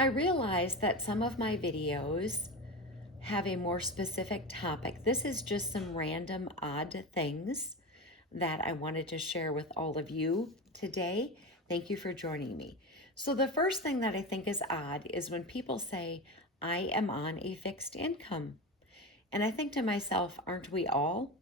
I realize that some of my videos have a more specific topic. This is just some random odd things that I wanted to share with all of you today. Thank you for joining me. So, the first thing that I think is odd is when people say, I am on a fixed income. And I think to myself, aren't we all?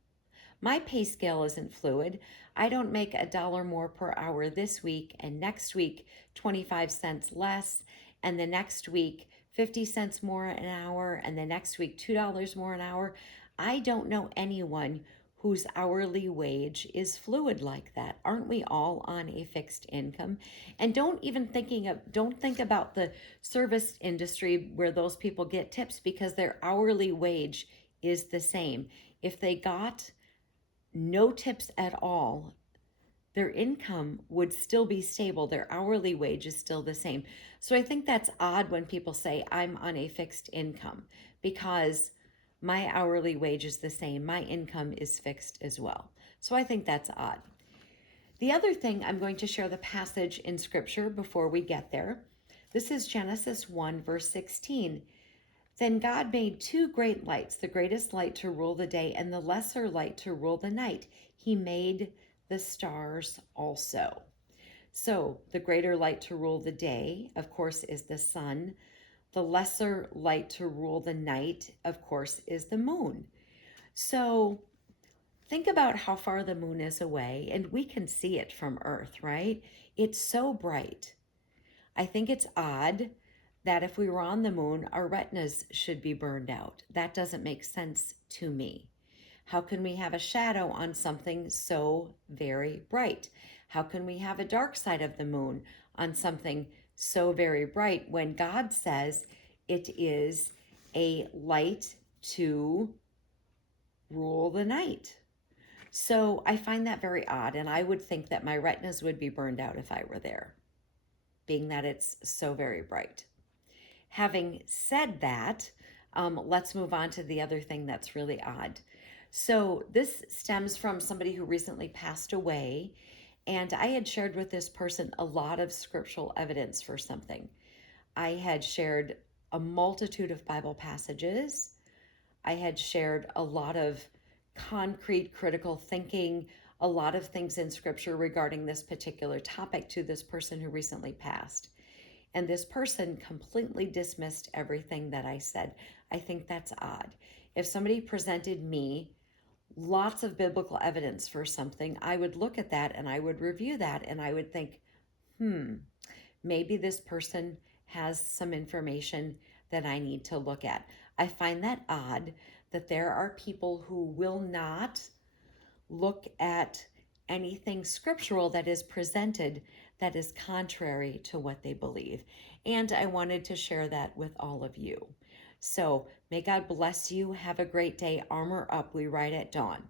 My pay scale isn't fluid. I don't make a dollar more per hour this week, and next week 25 cents less, and the next week 50 cents more an hour, and the next week $2 more an hour. I don't know anyone whose hourly wage is fluid like that. Aren't we all on a fixed income? And don't think about the service industry where those people get tips, because their hourly wage is the same. If they got no tips at all, their income would still be stable. Their hourly wage is still the same. So I think that's odd when people say, I'm on a fixed income, because my hourly wage is the same. My income is fixed as well. So I think that's odd. The other thing, I'm going to share the passage in scripture before we get there. This is Genesis 1, verse 16. Then God made two great lights, the greatest light to rule the day and the lesser light to rule the night. He made the stars also. So the greater light to rule the day, of course, is the sun. The lesser light to rule the night, of course, is the moon. So think about how far the moon is away, and we can see it from Earth, right? It's so bright. I think it's odd that if we were on the moon, our retinas should be burned out. That doesn't make sense to me. How can we have a shadow on something so very bright? How can we have a dark side of the moon on something so very bright when God says it is a light to rule the night? So I find that very odd, and I would think that my retinas would be burned out if I were there, being that it's so very bright. Having said that, let's move on to the other thing that's really odd. So, this stems from somebody who recently passed away, and I had shared with this person a lot of scriptural evidence for something. I had shared a multitude of Bible passages. I had shared a lot of concrete critical thinking, a lot of things in scripture regarding this particular topic to this person who recently passed. And this person completely dismissed everything that I said. I think that's odd. If somebody presented me lots of biblical evidence for something, I would look at that and I would review that and I would think, maybe this person has some information that I need to look at. I find that odd that there are people who will not look at anything scriptural that is presented that is contrary to what they believe. And I wanted to share that with all of you. So may God bless you. Have a great day. Armor up. We ride at dawn.